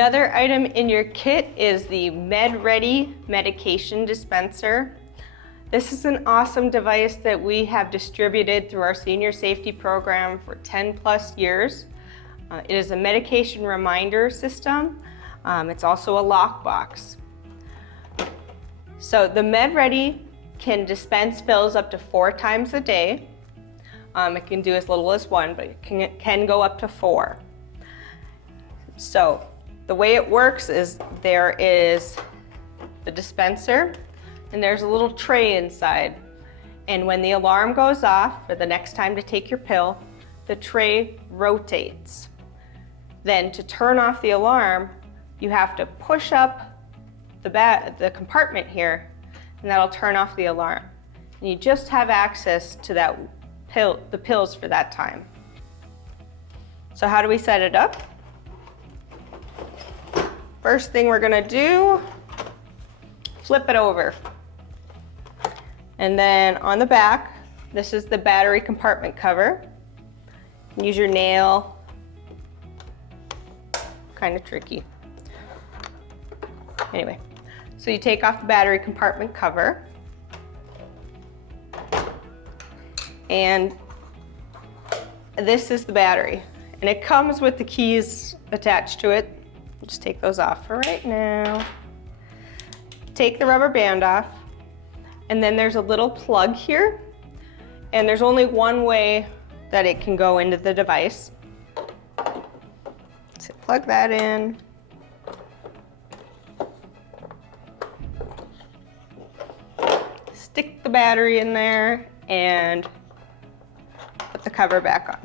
Another item in your kit is the MedReady medication dispenser. This is an awesome device that we have distributed through our senior safety program for 10+ years. It is a medication reminder system. It's also a lockbox. So the MedReady can dispense pills up to 4 times a day. It can do as little as 1, but it can go up to 4. So the way it works is there is the dispenser and there's a little tray inside. And when the alarm goes off for the next time to take your pill, the tray rotates. Then to turn off the alarm, you have to push up the compartment here, and that'll turn off the alarm. And you just have access to the pills for that time. So how do we set it up? First thing we're gonna do, flip it over. And then on the back, this is the battery compartment cover. Use your nail, kind of tricky. Anyway, so you take off the battery compartment cover, and this is the battery. And it comes with the keys attached to it. Just take those off for right now. Take the rubber band off, and then there's a little plug here, and there's only one way that it can go into the device. So plug that in. Stick the battery in there and put the cover back on.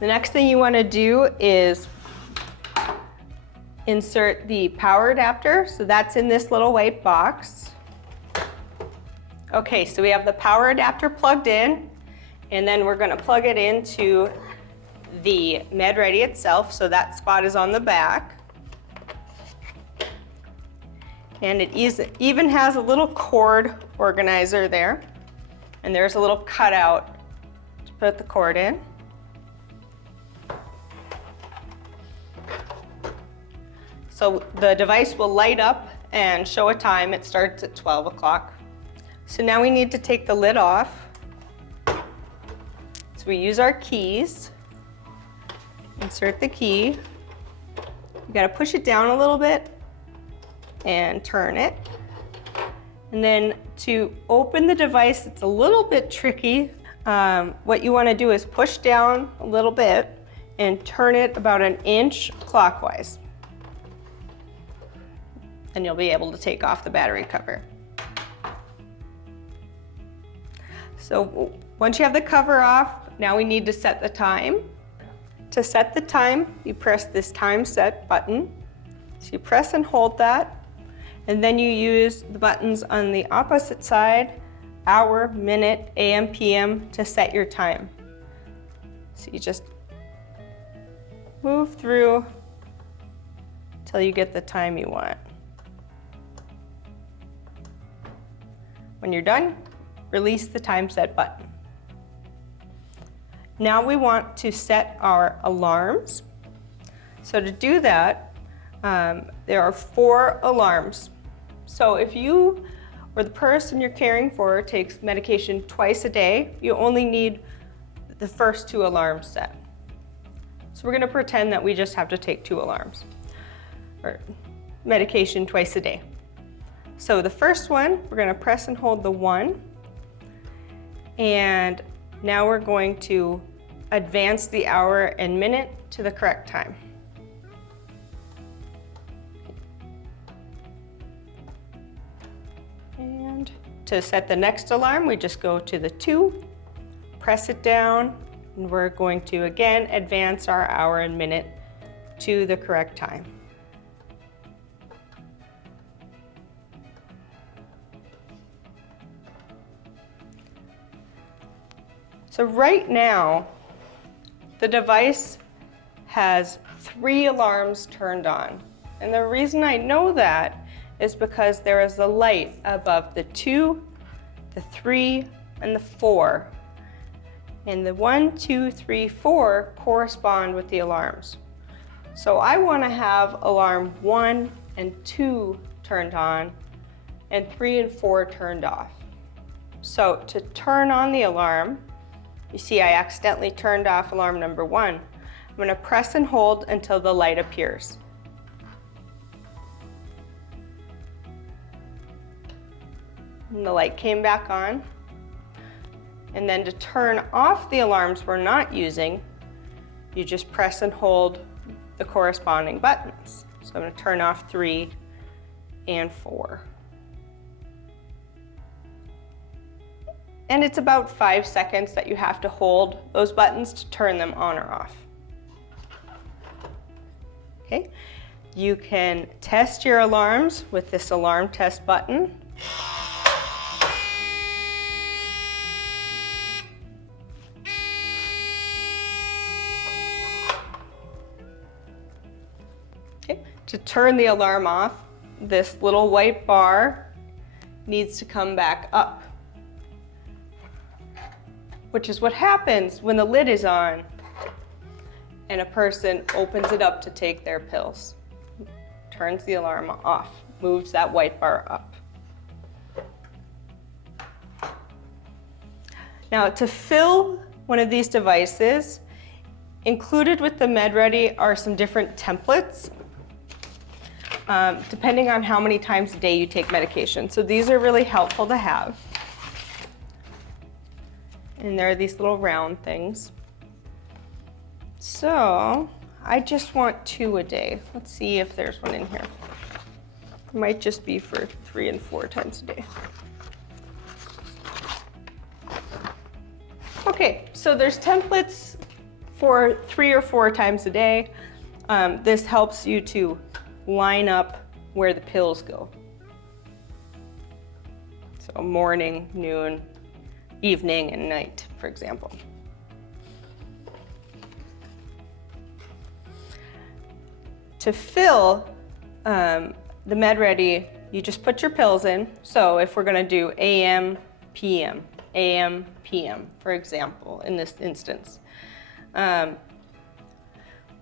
The next thing you want to do is insert the power adapter. So that's in this little white box. Okay, so we have the power adapter plugged in, and then we're going to plug it into the MedReady itself. So that spot is on the back. And it even has a little cord organizer there. And there's a little cutout to put the cord in. So the device will light up and show a time. It starts at 12 o'clock. So now we need to take the lid off. So we use our keys. Insert the key. You gotta push it down a little bit and turn it. And then to open the device, it's a little bit tricky. What you want to do is push down a little bit and turn it about 1 inch clockwise. And you'll be able to take off the battery cover. So once you have the cover off, now we need to set the time. To set the time, you press this time set button. So you press and hold that. And then you use the buttons on the opposite side, hour, minute, AM, PM, to set your time. So you just move through till you get the time you want. When you're done, release the time set button. Now we want to set our alarms. So to do that, there are 4 alarms. So if you or the person you're caring for takes medication twice a day, you only need the first 2 alarms set. So we're going to pretend that we just have to take 2 alarms or medication twice a day. So the first one, we're going to press and hold the 1, and now we're going to advance the hour and minute to the correct time. And to set the next alarm, we just go to the 2, press it down, and we're going to again advance our hour and minute to the correct time. So right now, the device has 3 alarms turned on. And the reason I know that is because there is a light above the 2, the 3, and the 4. And the 1, 2, 3, 4 correspond with the alarms. So I want to have alarm 1 and 2 turned on and 3 and 4 turned off. So to turn on the alarm, you see I accidentally turned off alarm number 1. I'm going to press and hold until the light appears. And the light came back on. And then to turn off the alarms we're not using, you just press and hold the corresponding buttons. So I'm going to turn off 3 and 4. And it's about 5 seconds that you have to hold those buttons to turn them on or off. Okay, you can test your alarms with this alarm test button. To turn the alarm off, this little white bar needs to come back up, which is what happens when the lid is on and a person opens it up to take their pills. Turns the alarm off, moves that white bar up. Now, to fill one of these devices, included with the MedReady are some different templates. Depending on how many times a day you take medication. So these are really helpful to have. And there are these little round things. So I just want 2 a day. Let's see if there's one in here. It might just be for 3 and 4 times a day. Okay, so there's templates for 3 or 4 times a day. This helps you to line up where the pills go. So morning, noon, evening, and night, for example. To fill the MedReady, you just put your pills in. So if we're gonna do AM, PM, AM, PM, for example, in this instance.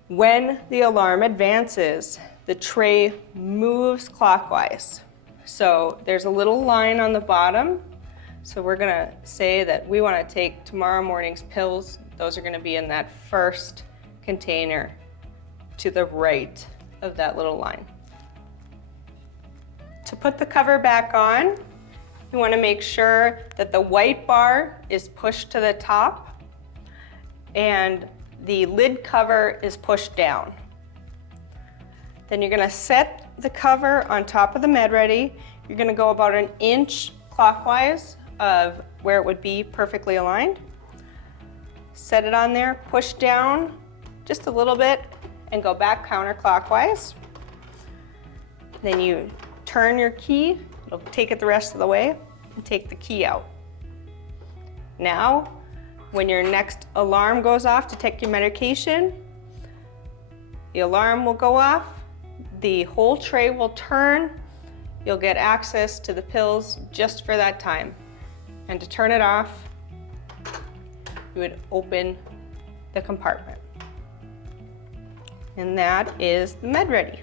When the alarm advances, the tray moves clockwise. So there's a little line on the bottom. So we're gonna say that we wanna take tomorrow morning's pills. Those are gonna be in that first container to the right of that little line. To put the cover back on, you wanna make sure that the white bar is pushed to the top and the lid cover is pushed down. Then you're gonna set the cover on top of the MedReady. You're gonna go about 1 inch clockwise of where it would be perfectly aligned. Set it on there, push down just a little bit and go back counterclockwise. Then you turn your key, it'll take it the rest of the way, and take the key out. Now, when your next alarm goes off to take your medication, the alarm will go off, the whole tray will turn, you'll get access to the pills just for that time. And to turn it off, you would open the compartment. And that is the MedReady.